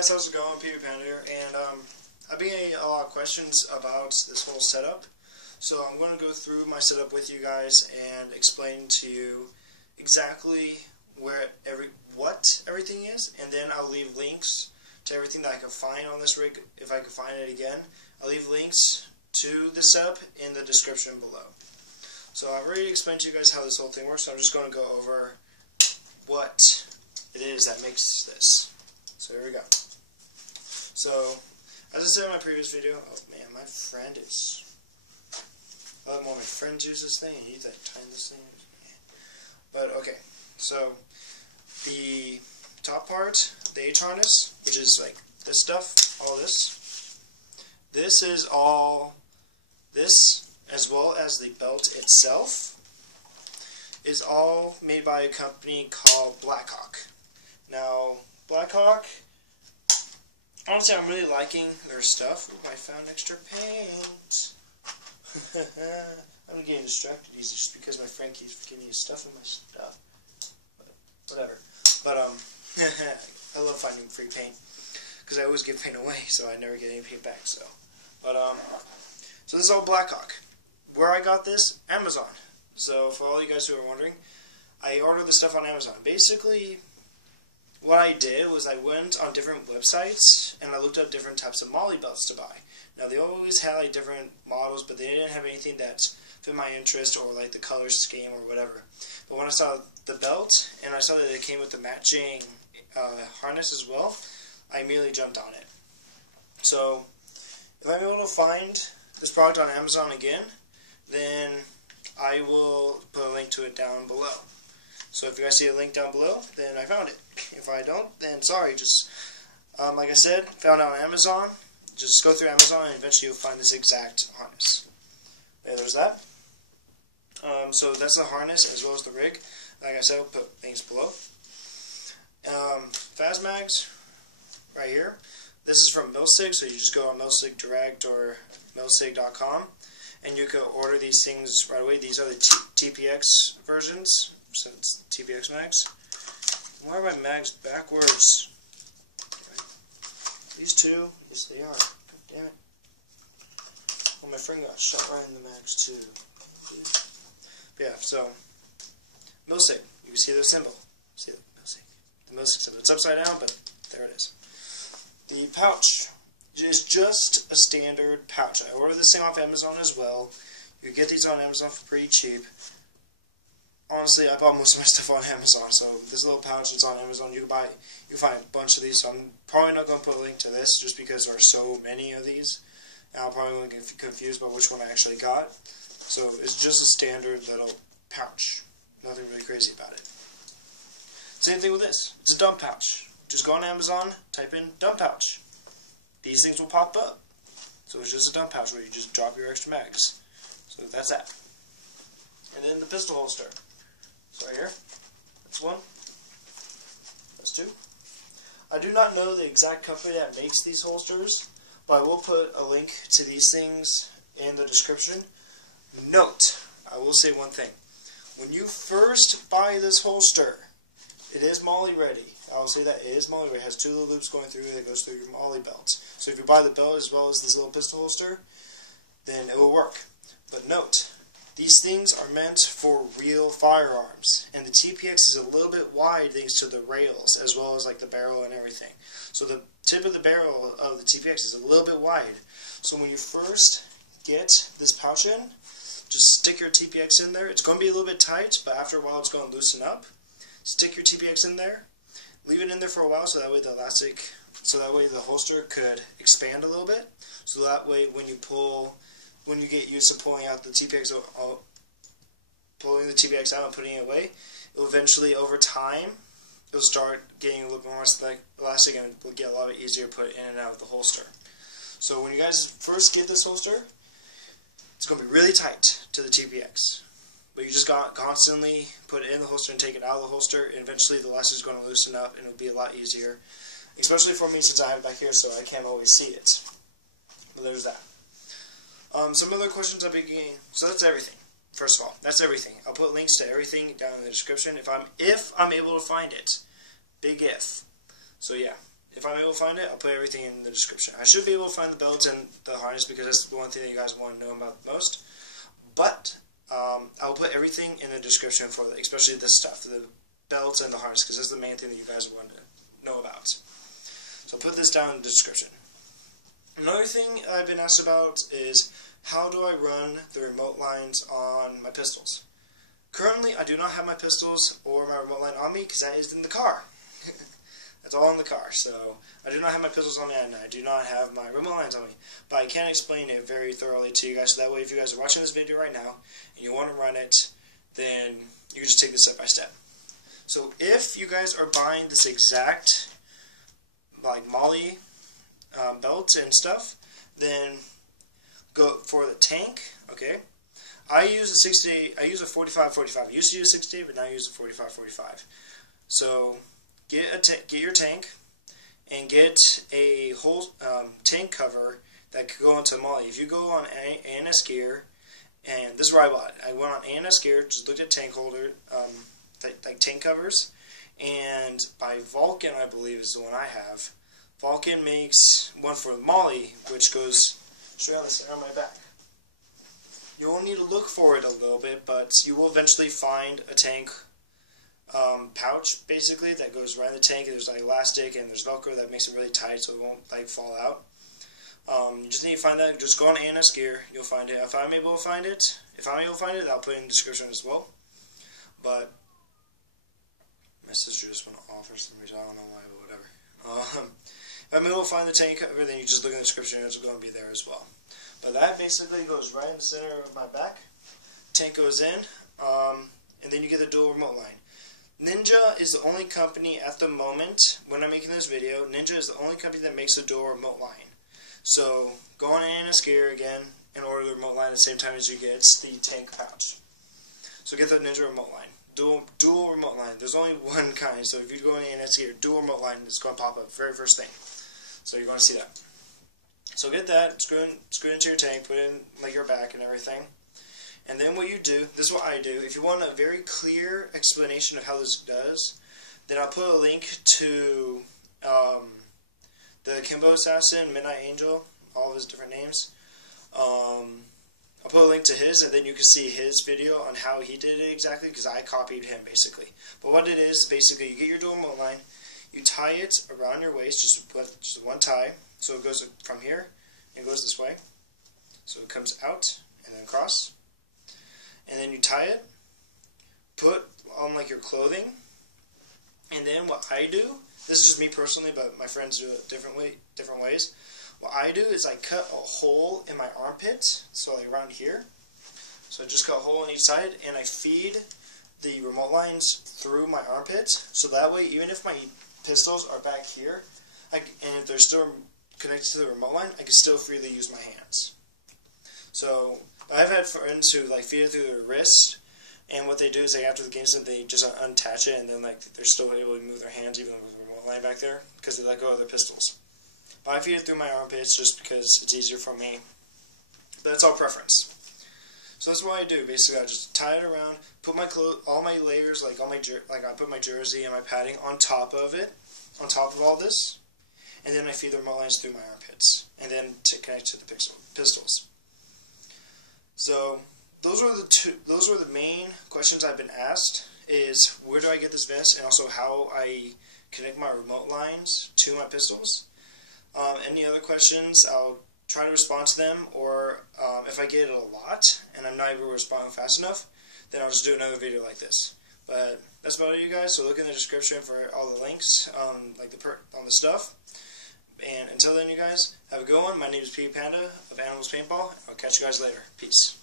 guys, how's it going? PB Panda here, and I've been getting a lot of questions about this whole setup, so I'm going to go through my setup with you guys and explain to you exactly what everything is, and then I'll leave links to everything that I can find on this rig if I can find it again. I'll leave links to the setup in the description below. So I've already explained to you guys how this whole thing works, so I'm just going to go over what it is that makes this. So here we go. So, as I said in my previous video, oh man, my friend is... I love when my friends use this thing, and you need to time this thing. But okay, so the top part, the H harness, which is like this stuff, all this. This is all this, as well as the belt itself, is all made by a company called Blackhawk. Now, Blackhawk, honestly, I'm really liking their stuff. Ooh, I found extra paint. I'm getting distracted easy just because my friend keeps giving me stuff in my stuff. But whatever. But, I love finding free paint, because I always give paint away, so I never get any paint back, so. But, so this is all Blackhawk. Where I got this? Amazon. So, for all you guys who are wondering, I ordered this stuff on Amazon. Basically, what I did was I went on different websites and I looked up different types of MOLLE belts to buy. Now, they always had like different models, but they didn't have anything that fit my interest or like the color scheme or whatever. But when I saw the belt and I saw that it came with the matching harness as well, I immediately jumped on it. So, if I'm able to find this product on Amazon again, then I will put a link to it down below. So if you guys see a link down below, then I found it. If I don't, then sorry. Just, like I said, found it on Amazon. Just go through Amazon and eventually you'll find this exact harness. Okay, there's that. So that's the harness as well as the rig. Like I said, I'll put links below. Faz Mags, right here. This is from Milsig, so you just go on Milsig Direct or milsig.com and you can order these things right away. These are the TiPX versions. So it's TiPX mags. Why are my mags backwards? Right. These two, yes they are. God damn it. Well, my friend got shot right in the mags too. But yeah, so Milsig. You can see the symbol. See the Milsig. The Milsig symbol. It's upside down, but there it is. The pouch is just a standard pouch. I ordered this thing off Amazon as well. You can get these on Amazon for pretty cheap. Honestly, I bought most of my stuff on Amazon, so this little pouch is on Amazon. You can find a bunch of these, so I'm probably not going to put a link to this just because there are so many of these. And I'll probably get confused by which one I actually got. So it's just a standard little pouch. Nothing really crazy about it. Same thing with this. It's a dump pouch. Just go on Amazon, type in dump pouch. These things will pop up. So it's just a dump pouch where you just drop your extra mags. So that's that. And then the pistol holster. So right here, that's one, that's two. I do not know the exact company that makes these holsters, but I will put a link to these things in the description. Note, I will say one thing. When you first buy this holster, it is MOLLE ready. I will say that it is MOLLE ready. It has two little loops going through that goes through your MOLLE belt. So if you buy the belt as well as this little pistol holster, then it will work. But note, these things are meant for real firearms, and the TiPX is a little bit wide thanks to the rails, as well as like the barrel and everything. So the tip of the barrel of the TiPX is a little bit wide. So when you first get this pouch in, just stick your TiPX in there. It's going to be a little bit tight, but after a while it's going to loosen up. Stick your TiPX in there, leave it in there for a while so that way the elastic, so that way the holster could expand a little bit. So that way when you pull, when you get used to pulling out the TiPX, pulling the TiPX out and putting it away, it will eventually, over time, it will start getting a little bit more elastic and it will get a lot easier to put it in and out of the holster. So when you guys first get this holster, it's going to be really tight to the TiPX. But you just got constantly put it in the holster and take it out of the holster, and eventually the elastic is going to loosen up and it will be a lot easier. Especially for me since I have it back here so I can't always see it. But there's that. Some other questions I've been getting. So that's everything. First of all, that's everything. I'll put links to everything down in the description if I'm able to find it. Big if. So yeah. if I'm able to find it, I'll put everything in the description. I should be able to find the belt and the harness because that's the one thing that you guys want to know about the most. But I'll put everything in the description for especially this stuff, the belt and the harness, because that's the main thing that you guys want to know about. So I'll put this down in the description. Another thing I've been asked about is how do I run the remote lines on my pistols? Currently, I do not have my pistols or my remote line on me because that is in the car. That's all in the car. So I do not have my pistols on me and I do not have my remote lines on me. But I can explain it very thoroughly to you guys. So that way, if you guys are watching this video right now and you want to run it, then you can just take this step by step. So if you guys are buying this exact like MOLLE belt and stuff, then go for the tank. Okay, I use a 68. I use a 45-45. I used to use a 68, but now I use a 45-45. So get your tank and get a whole tank cover that could go into MOLLE. If you go on ANS Gear, and this is where I bought it. I went on ANS Gear, just looked at tank holder, like tank covers, and by Vulcan, I believe is the one I have. Vulcan makes one for MOLLE, which goes straight on the center of my back. You'll need to look for it a little bit, but you will eventually find a tank pouch, basically, that goes around the tank. There's like elastic and there's Velcro that makes it really tight so it won't like fall out. You just need to find that. Just go on ANS Gear, you'll find it. If I'm able to find it, I'll put it in the description as well. But my sister just went off for some reason. I don't know why, but whatever. If I'm able to find the tank cover, then you just look in the description. It's going to be there as well. But that basically goes right in the center of my back. Tank goes in, and then you get the dual remote line. Ninja is the only company at the moment, when I'm making this video, Ninja is the only company that makes the dual remote line. So go on ANS Gear again and order the remote line at the same time as you get the tank pouch. So get the Ninja remote line. Dual remote line. There's only one kind, so if you go on ANS Gear, dual remote line is going to pop up, very first thing. So you're going to see that. So get that, screw it into your tank, put it in like your back and everything. And then what you do, this is what I do. If you want a very clear explanation of how this does, then I'll put a link to the Kimbo Assassin, Midnight Angel, all of his different names. I'll put a link to his, and then you can see his video on how he did it exactly, because I copied him, basically. But what it is, basically, you get your dual remote line, you tie it around your waist, just one tie, so it goes from here, and goes this way. So it comes out, and then across. And then you tie it, put on like your clothing, and then what I do, this is just me personally, but my friends do it different ways. What I do is I cut a hole in my armpit, so like around here. So I just cut a hole on each side, and I feed the remote lines through my armpit, so that way, even if my pistols are back here, and if they're still connected to the remote line, I can still freely use my hands. So I've had friends who like feed it through their wrist, and what they do is like after the game set, they just unattach it, and then like they're still able to move their hands even with the remote line back there because they let go of their pistols. But I feed it through my armpits just because it's easier for me. But it's all preference. So that's what I do. Basically, I just tie it around, put my all my layers, like I put my jersey and my padding on top of it, on top of all this, and then I feed the remote lines through my armpits, and then to connect to the pistols. So those were the main questions I've been asked, is where do I get this vest, and also how I connect my remote lines to my pistols. Any other questions, I'll try to respond to them, or if I get it a lot and I'm not able to respond fast enough, then I'll just do another video like this. But that's about it, you guys. So look in the description for all the links on the stuff. And until then, you guys, have a good one. My name is Pete Panda of Animals Paintball. I'll catch you guys later. Peace.